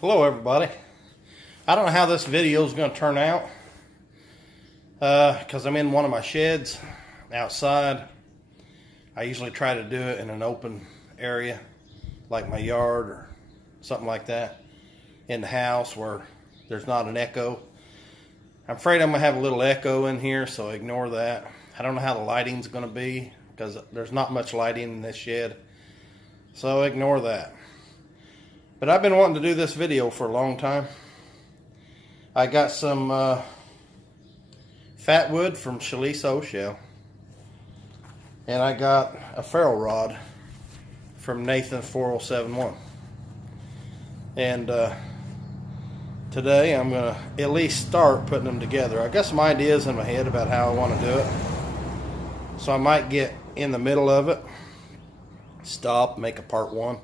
Hello everybody. I don't know how this video is going to turn out because I'm in one of my sheds outside. I usually try to do it in an open area like my yard or something like that, in the house where there's not an echo. I'm afraid I'm going to have a little echo in here, so ignore that. I don't know how the lighting's going to be because there's not much lighting in this shed, so ignore that. But I've been wanting to do this video for a long time. I got some fat wood from Shlisa Oshell, and I got a ferro rod from Nathan 4071. And today I'm going to at least start putting them together. I got some ideas in my head about how I want to do it. So I might get in the middle of it, stop, make a part one.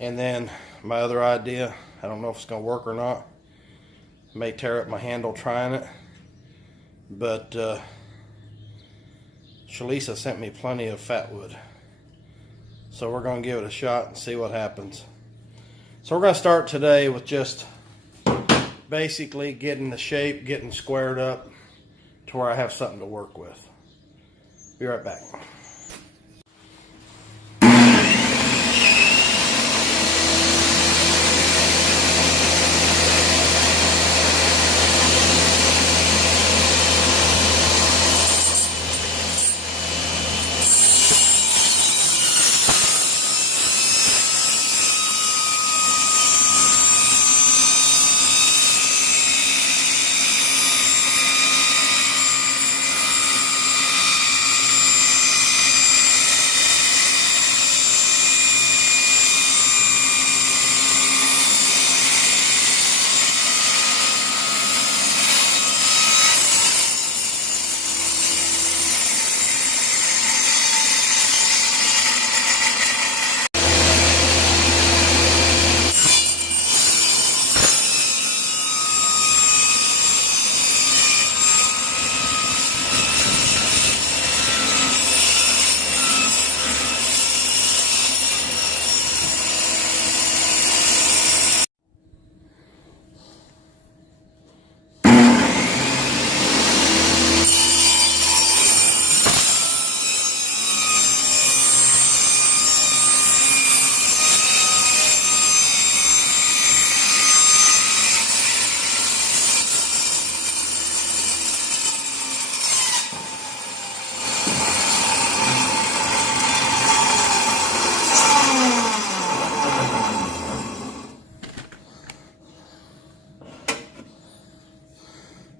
And then my other idea, I don't know if it's going to work or not. I may tear up my handle trying it. But Shlisa sent me plenty of fat wood. So we're going to give it a shot and see what happens. So we're going to start today with just basically getting the shape, getting squared up to where I have something to work with. Be right back.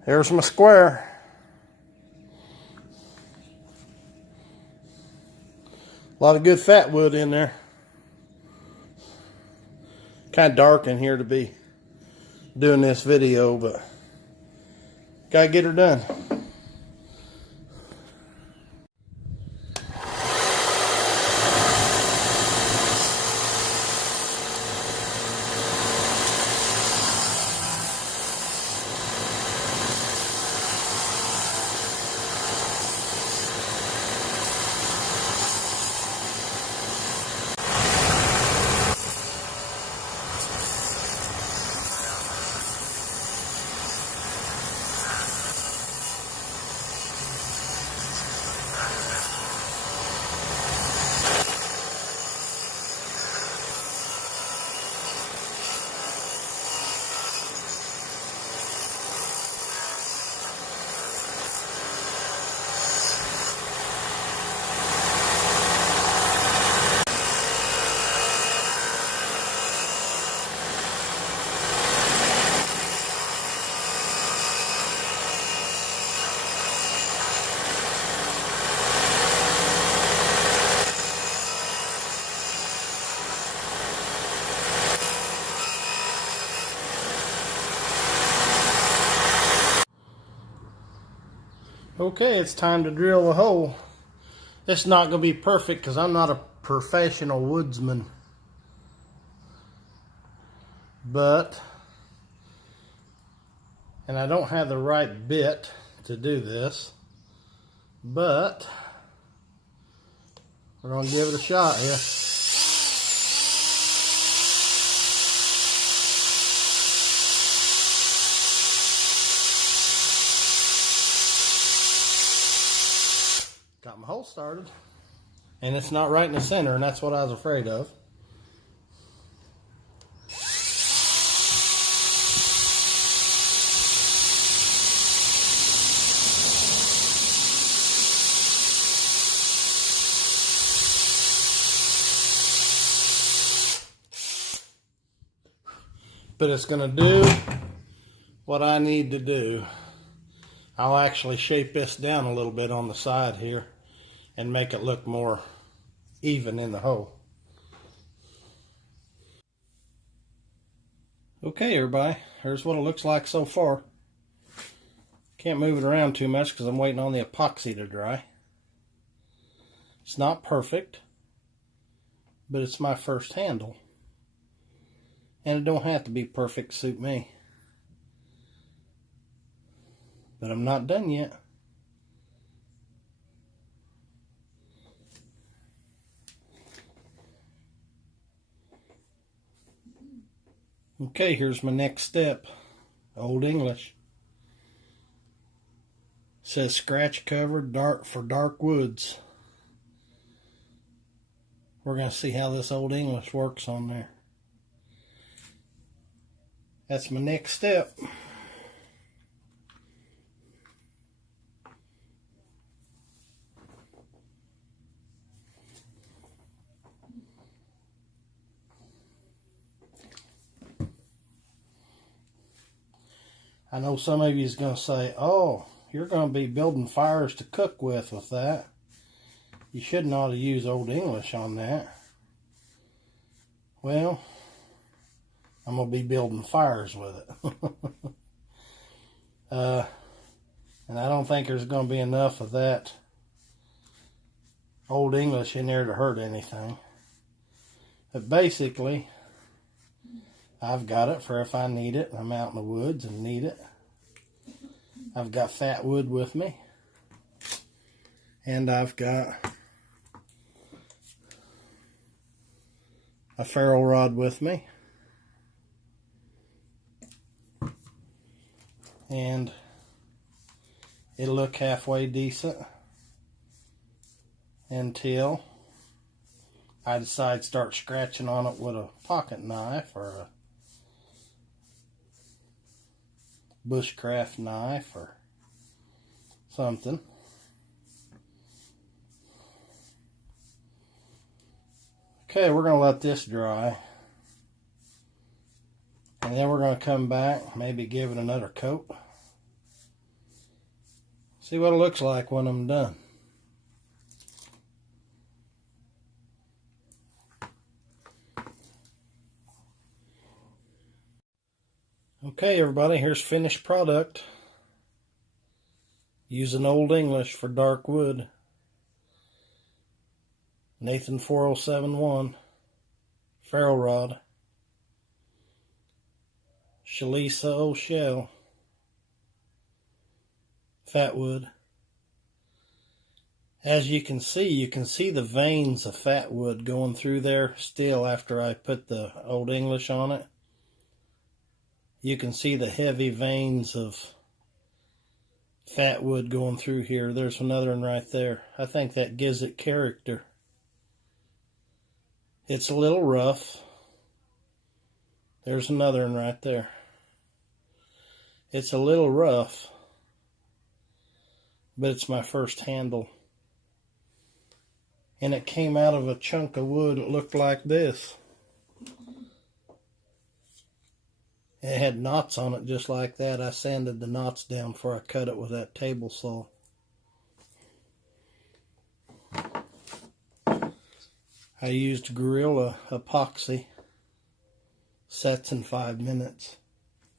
There's my square. A lot of good fat wood in there. Kind of dark in here to be doing this video, but gotta get her done. Okay, it's time to drill a hole. It's not going to be perfect because I'm not a professional woodsman. But, and I don't have the right bit to do this, but we're going to give it a shot here. hole started. And it's not right in the center, and that's what I was afraid of. But it's going to do what I need to do. I'll actually shape this down a little bit on the side here and make it look more even in the hole. Okay, everybody, here's what it looks like so far. Can't move it around too much because I'm waiting on the epoxy to dry. It's not perfect, but it's my first handle. And it don't have to be perfect to suit me. But I'm not done yet. Okay, here's my next step. Old English. It says scratch cover dark for dark woods. We're going to see how this Old English works on there. That's my next step. I know some of you is going to say, oh, you're going to be building fires to cook with that. You shouldn't ought to use Old English on that. Well, I'm going to be building fires with it. And I don't think there's going to be enough of that Old English in there to hurt anything. But basically, I've got it for if I need it. I'm out in the woods and need it. I've got fat wood with me. And I've got a ferro rod with me. And it'll look halfway decent until I decide to start scratching on it with a pocket knife or a bushcraft knife or something. Okay, we're going to let this dry. And then we're going to come back, maybe give it another coat. See what it looks like when I'm done. Okay, everybody, here's finished product. Using Old English for dark wood. Nathan 4071. Ferro Rod. Shlisa Oshell. Fat wood. As you can see the veins of fat wood going through there still after I put the Old English on it. You can see the heavy veins of fat wood going through here. There's another one right there. I think that gives it character. It's a little rough. There's another one right there. It's a little rough, but it's my first handle. And it came out of a chunk of wood that looked like this. It had knots on it just like that. I sanded the knots down before I cut it with that table saw. I used Gorilla epoxy. Sets in 5 minutes.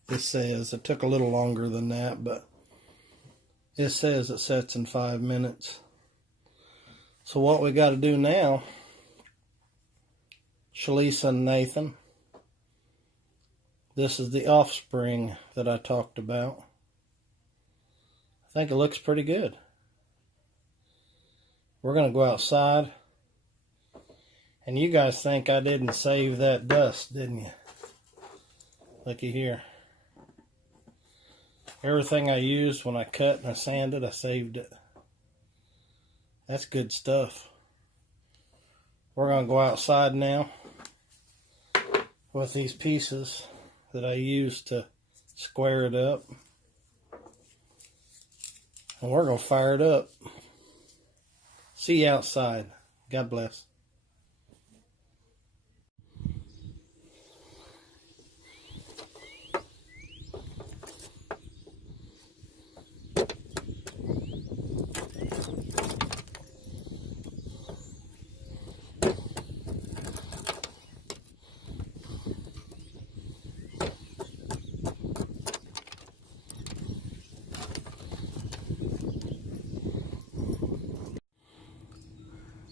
It says it took a little longer than that, but it says it sets in 5 minutes. So what we got to do now, Shlisa and Nathan, this is the offspring that I talked about. I think it looks pretty good. We're going to go outside. And you guys think I didn't save that dust, didn't you? Looky here. Everything I used when I cut and I sanded, I saved it. That's good stuff. We're going to go outside now with these pieces that I used to square it up. And we're going to fire it up. See you outside. God bless.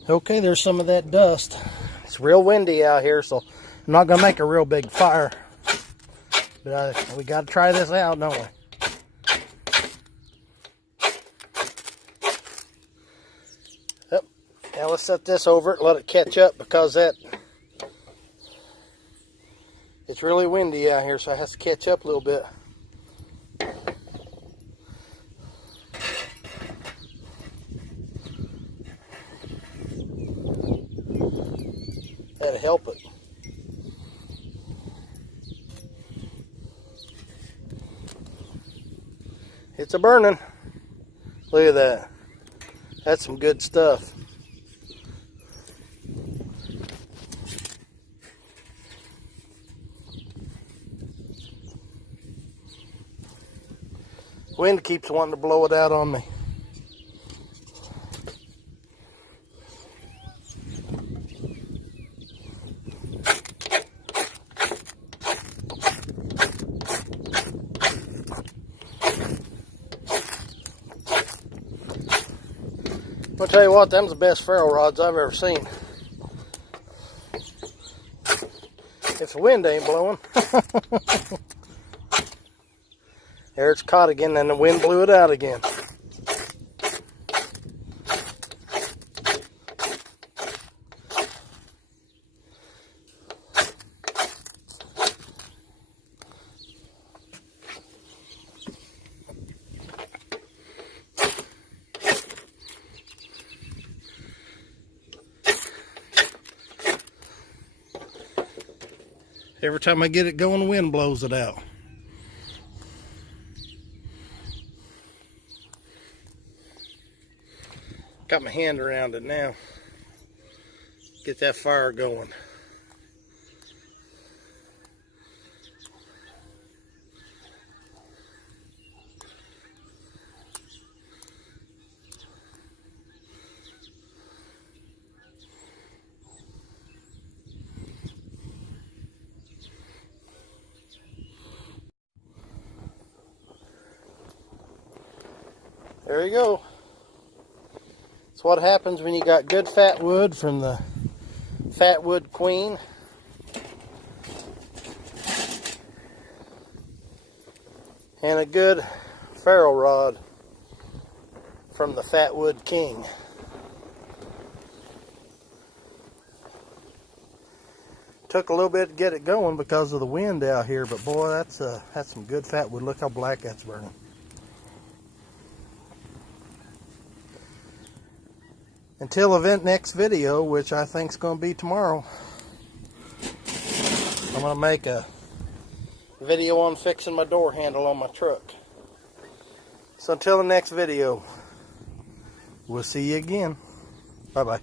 Okay, there's some of that dust. It's real windy out here, so I'm not going to make a real big fire. But we got to try this out, don't we? Yep. Now let's set this over it, let it catch up, because it's really windy out here, so it has to catch up a little bit. That'll help it. It's a burning. Look at that. That's some good stuff. Wind keeps wanting to blow it out on me. I'll tell you what, them's the best ferro rods I've ever seen. If the wind ain't blowing. There it's caught again, and the wind blew it out again. Every time I get it going, the wind blows it out. Got my hand around it now. Get that fire going. There you go. That's what happens when you got good fat wood from the Fat Wood Queen. And a good ferro rod from the Fat Wood King. Took a little bit to get it going because of the wind out here, but boy, that's some good fat wood. Look how black that's burning. Until next video, which I think is going to be tomorrow, I'm going to make a video on fixing my door handle on my truck. So until the next video, we'll see you again. Bye-bye.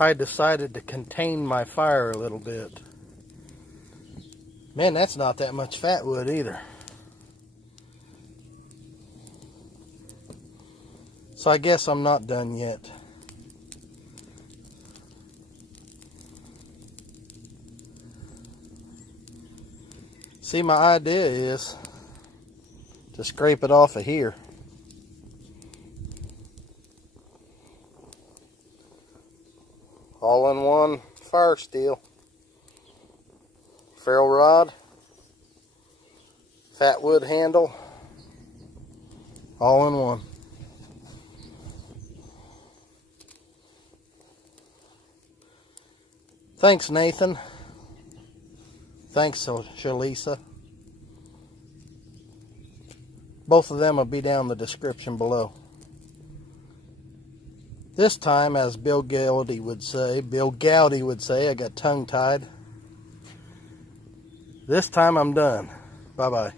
I decided to contain my fire a little bit. Man, that's not that much fat wood either. So I guess I'm not done yet. See, my idea is to scrape it off of here. All in one fire steel. Ferro rod. Fat wood handle. All in one. Thanks, Nathan. Thanks, Shlisa. Both of them will be down in the description below. This time, as Bill Gowdy would say, I got tongue-tied. This time I'm done. Bye-bye.